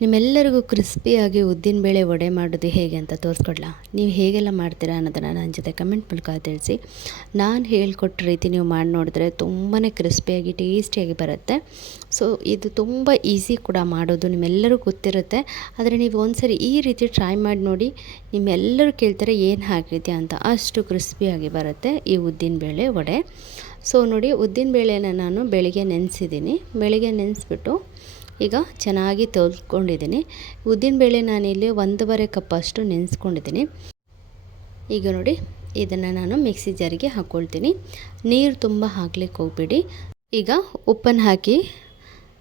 ನಿಮ್ಮೆಲ್ಲರಿಗೂ ಕ್ರಿಸ್ಪಿಯಾಗಿ ಉದ್ದಿನಬೇಳೆ ವಡೆ ಮಾಡೋದು ಹೇಗೆ ಅಂತ ತೋರಿಸ್ಕೊಡ್ಲಾ? ನೀವು ಹೇಗೆಲ್ಲ ಮಾಡ್ತೀರಾ ಅನ್ನೋದನ್ನು ನನ್ನ ಜೊತೆ ಕಮೆಂಟ್ ಮೂಲಕ ತಿಳಿಸಿ. ನಾನು ಹೇಳ್ಕೊಟ್ಟ ರೀತಿ ನೀವು ಮಾಡಿ ನೋಡಿದ್ರೆ ತುಂಬಾ ಕ್ರಿಸ್ಪಿಯಾಗಿ, ಟೇಸ್ಟಿಯಾಗಿ ಬರುತ್ತೆ. ಸೊ ಇದು ತುಂಬ ಈಸಿ ಕೂಡ ಮಾಡೋದು ನಿಮ್ಮೆಲ್ಲರಿಗೂ ಗೊತ್ತಿರುತ್ತೆ. ಆದರೆ ನೀವು ಒಂದ್ಸರಿ ಈ ರೀತಿ ಟ್ರೈ ಮಾಡಿ ನೋಡಿ, ನಿಮ್ಮೆಲ್ಲರೂ ಕೇಳ್ತಾರೆ ಏನು ಹಾಕಿದ್ಯಾ ಅಂತ. ಅಷ್ಟು ಕ್ರಿಸ್ಪಿಯಾಗಿ ಬರುತ್ತೆ ಈ ಉದ್ದಿನಬೇಳೆ ವಡೆ. ಸೊ ನೋಡಿ ಉದ್ದಿನಬೇಳೆನ ನಾನು ಬೆಳಿಗ್ಗೆ ನೆನೆಸಿದ್ದೀನಿ. ಬೆಳಿಗ್ಗೆ ನೆನೆಸ್ಬಿಟ್ಟು ಈಗ ಚೆನ್ನಾಗಿ ತೊಳ್ಕೊಂಡಿದ್ದೀನಿ. ಉದ್ದಿನಬೇಳೆ ನಾನಿಲ್ಲಿ ಒಂದೂವರೆ ಕಪ್ಪಷ್ಟು ನೆನೆಸ್ಕೊಂಡಿದ್ದೀನಿ. ಈಗ ನೋಡಿ, ಇದನ್ನು ನಾನು ಮಿಕ್ಸಿ ಜಾರಿಗೆ ಹಾಕ್ಕೊಳ್ತೀನಿ ನೀರು ತುಂಬ ಹಾಕ್ಲಿಕ್ಕೆ ಹೋಗ್ಬೇಡಿ. ಈಗ ಉಪ್ಪನ್ನು ಹಾಕಿ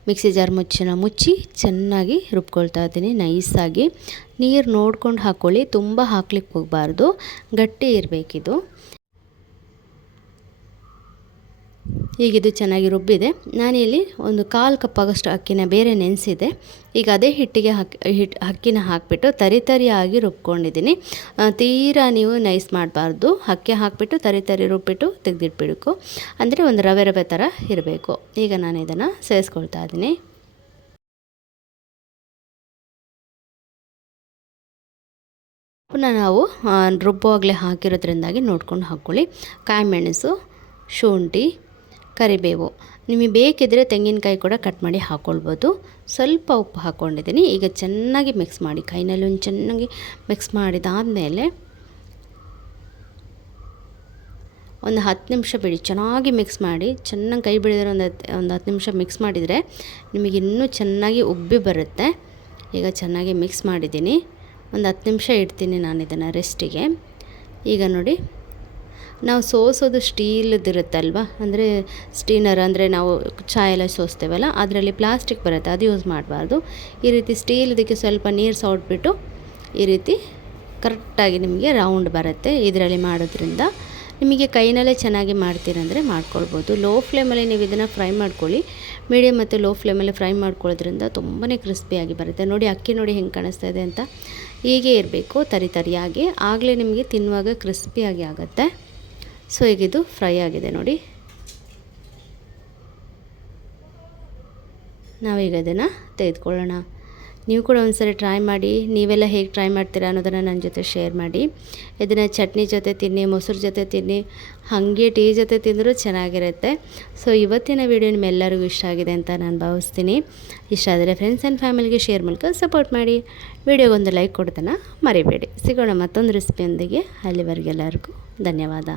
ಮಿಕ್ಸಿ ಜಾರ್ ಮುಚ್ಚನ ಮುಚ್ಚಿ ಚೆನ್ನಾಗಿ ರುಬ್ಕೊಳ್ತಾ ಇದ್ದೀನಿ ನೈಸಾಗಿ. ನೀರು ನೋಡ್ಕೊಂಡು ಹಾಕ್ಕೊಳ್ಳಿ ತುಂಬ ಹಾಕ್ಲಿಕ್ಕೆ ಹೋಗಬಾರ್ದು. ಗಟ್ಟಿ ಇರಬೇಕಿದು. ಈಗ ಇದು ಚೆನ್ನಾಗಿ ರುಬ್ಬಿದೆ. ನಾನಿಲ್ಲಿ ಒಂದು ಕಾಲು ಕಪ್ಪಾಗಷ್ಟು ಅಕ್ಕಿನ ಬೇರೆ ನೆನೆಸಿದೆ. ಈಗ ಅದೇ ಹಿಟ್ಟಿಗೆ ಹಾಕಿ, ಹಿಟ್, ಅಕ್ಕಿನ ಹಾಕಿಬಿಟ್ಟು ತರಿ ತರಿಯಾಗಿ ರುಬ್ಕೊಂಡಿದ್ದೀನಿ. ತೀರಾ ನೀವು ನೈಸ್ ಮಾಡಬಾರ್ದು. ಅಕ್ಕಿ ಹಾಕಿಬಿಟ್ಟು ತರಿ ತರಿ ರುಬ್ಬಿಟ್ಟು ತೆಗೆದಿಟ್ಬಿಡಬೇಕು. ಅಂದರೆ ಒಂದು ರವೆ ರವೆ ಥರ ಇರಬೇಕು. ಈಗ ನಾನು ಇದನ್ನು ಸೇರಿಸ್ಕೊಳ್ತಾ ಇದ್ದೀನಿ. ಪುನಃ ನಾವು ರುಬ್ಬುವಾಗಲೇ ಹಾಕಿರೋದ್ರಿಂದಾಗಿ ನೋಡ್ಕೊಂಡು ಹಾಕ್ಕೊಳ್ಳಿ. ಕಾಯಿ ಮೆಣಸು, ಶುಂಠಿ ಕರಿಬೇವು. ನಿಮಗೆ ಬೇಕಿದ್ದರೆ ತೆಂಗಿನಕಾಯಿ ಕೂಡ ಕಟ್ ಮಾಡಿ ಹಾಕ್ಕೊಳ್ಬೋದು ಸ್ವಲ್ಪ ಉಪ್ಪು ಹಾಕ್ಕೊಂಡಿದ್ದೀನಿ ಈಗ ಚೆನ್ನಾಗಿ ಮಿಕ್ಸ್ ಮಾಡಿ, ಕೈನಲ್ಲಿ ಒಂದು ಚೆನ್ನಾಗಿ ಮಿಕ್ಸ್ ಮಾಡಿದಾದಮೇಲೆ ಒಂದು ಹತ್ತು ನಿಮಿಷ ಬಿಡಿ. ಚೆನ್ನಾಗಿ ಮಿಕ್ಸ್ ಮಾಡಿ, ಚೆನ್ನಾಗಿ ಕೈ ಬಿಡಿದ್ರೆ ಒಂದು ಹತ್ತು ಒಂದು ಹತ್ತು ನಿಮಿಷ ಮಿಕ್ಸ್ ಮಾಡಿದರೆ ನಿಮಗೆ ಇನ್ನೂ ಚೆನ್ನಾಗಿ ಉಬ್ಬಿ ಬರುತ್ತೆ. ಈಗ ಚೆನ್ನಾಗಿ ಮಿಕ್ಸ್ ಮಾಡಿದ್ದೀನಿ. ಒಂದು ಹತ್ತು ನಿಮಿಷ ಇಡ್ತೀನಿ ನಾನು ಇದನ್ನು ರೆಸ್ಟಿಗೆ ಈಗ ನೋಡಿ. ನಾವು ಸೋಸೋದು ಸ್ಟೀಲ್ದು ಇರುತ್ತಲ್ವ ಅಂದರೆ ಸ್ಟೀನರ್ ಅಂದರೆ ನಾವು ಚಾಯ್ ಎಲ್ಲ ಸೋಸ್ತೇವಲ್ಲ, ಅದರಲ್ಲಿ ಪ್ಲಾಸ್ಟಿಕ್ ಬರುತ್ತೆ, ಅದು ಯೂಸ್ ಮಾಡಬಾರ್ದು. ಈ ರೀತಿ ಸ್ಟೀಲ್ ಇದಕ್ಕೆ ಸ್ವಲ್ಪ ನೀರು ಸೌಟ್ಬಿಟ್ಟು ಈ ರೀತಿ ಕರೆಕ್ಟಾಗಿ ನಿಮಗೆ ರೌಂಡ್ ಬರುತ್ತೆ ಇದರಲ್ಲಿ ಮಾಡೋದ್ರಿಂದ. ನಿಮಗೆ ಕೈನಲ್ಲೇ ಚೆನ್ನಾಗಿ ಮಾಡ್ತೀರಂದರೆ ಮಾಡ್ಕೊಳ್ಬೋದು. ಲೋ ಫ್ಲೇಮಲ್ಲಿ ನೀವು ಇದನ್ನು ಫ್ರೈ ಮಾಡ್ಕೊಳ್ಳಿ. ಮೀಡಿಯಮ್ ಮತ್ತು ಲೋ ಫ್ಲೇಮಲ್ಲಿ ಫ್ರೈ ಮಾಡ್ಕೊಳ್ಳೋದ್ರಿಂದ ತುಂಬಾ ಕ್ರಿಸ್ಪಿಯಾಗಿ ಬರುತ್ತೆ. ನೋಡಿ, ಅಕ್ಕಿ ನೋಡಿ ಹೆಂಗೆ ಕಾಣಿಸ್ತಾ ಇದೆ ಅಂತ. ಹೀಗೆ ಇರಬೇಕು, ತರಿ ತರಿಯಾಗಿ. ಆಗಲೇ ನಿಮಗೆ ತಿನ್ನುವಾಗ ಕ್ರಿಸ್ಪಿಯಾಗಿ ಆಗುತ್ತೆ. ಸೊ ಈಗ ಇದು ಫ್ರೈ ಆಗಿದೆ ನೋಡಿ. ನಾವೀಗ ಇದನ್ನು ತೆಗೆದುಕೊಳ್ಳೋಣ. ನೀವು ಕೂಡ ಒಂದ್ಸರಿ ಟ್ರೈ ಮಾಡಿ, ನೀವೆಲ್ಲ ಹೇಗೆ ಟ್ರೈ ಮಾಡ್ತೀರಾ ಅನ್ನೋದನ್ನು ನನ್ನ ಜೊತೆ ಶೇರ್ ಮಾಡಿ. ಇದನ್ನು ಚಟ್ನಿ ಜೊತೆ ತಿನ್ನಿ, ಮೊಸರು ಜೊತೆ ತಿನ್ನಿ, ಹಾಗೆ ಟೀ ಜೊತೆ ತಿಂದರೂ ಚೆನ್ನಾಗಿರುತ್ತೆ. ಸೊ ಇವತ್ತಿನ ವೀಡಿಯೋ ನಿಮ್ಮೆಲ್ಲರಿಗೂ ಇಷ್ಟ ಆಗಿದೆ ಅಂತ ನಾನು ಭಾವಿಸ್ತೀನಿ. ಇಷ್ಟ ಆದರೆ ಫ್ರೆಂಡ್ಸ್ ಆ್ಯಂಡ್ ಫ್ಯಾಮಿಲಿಗೆ ಶೇರ್ ಮೂಲಕ ಸಪೋರ್ಟ್ ಮಾಡಿ. ವಿಡಿಯೋಗೊಂದು ಲೈಕ್ ಕೊಡ್ತಾನೆ ಮರಿಬೇಡಿ. ಸಿಗೋಣ ಮತ್ತೊಂದು ರೆಸಿಪಿಯೊಂದಿಗೆ ಅಲ್ಲಿವರೆಗೆಲ್ಲರಿಗೂ ಧನ್ಯವಾದ.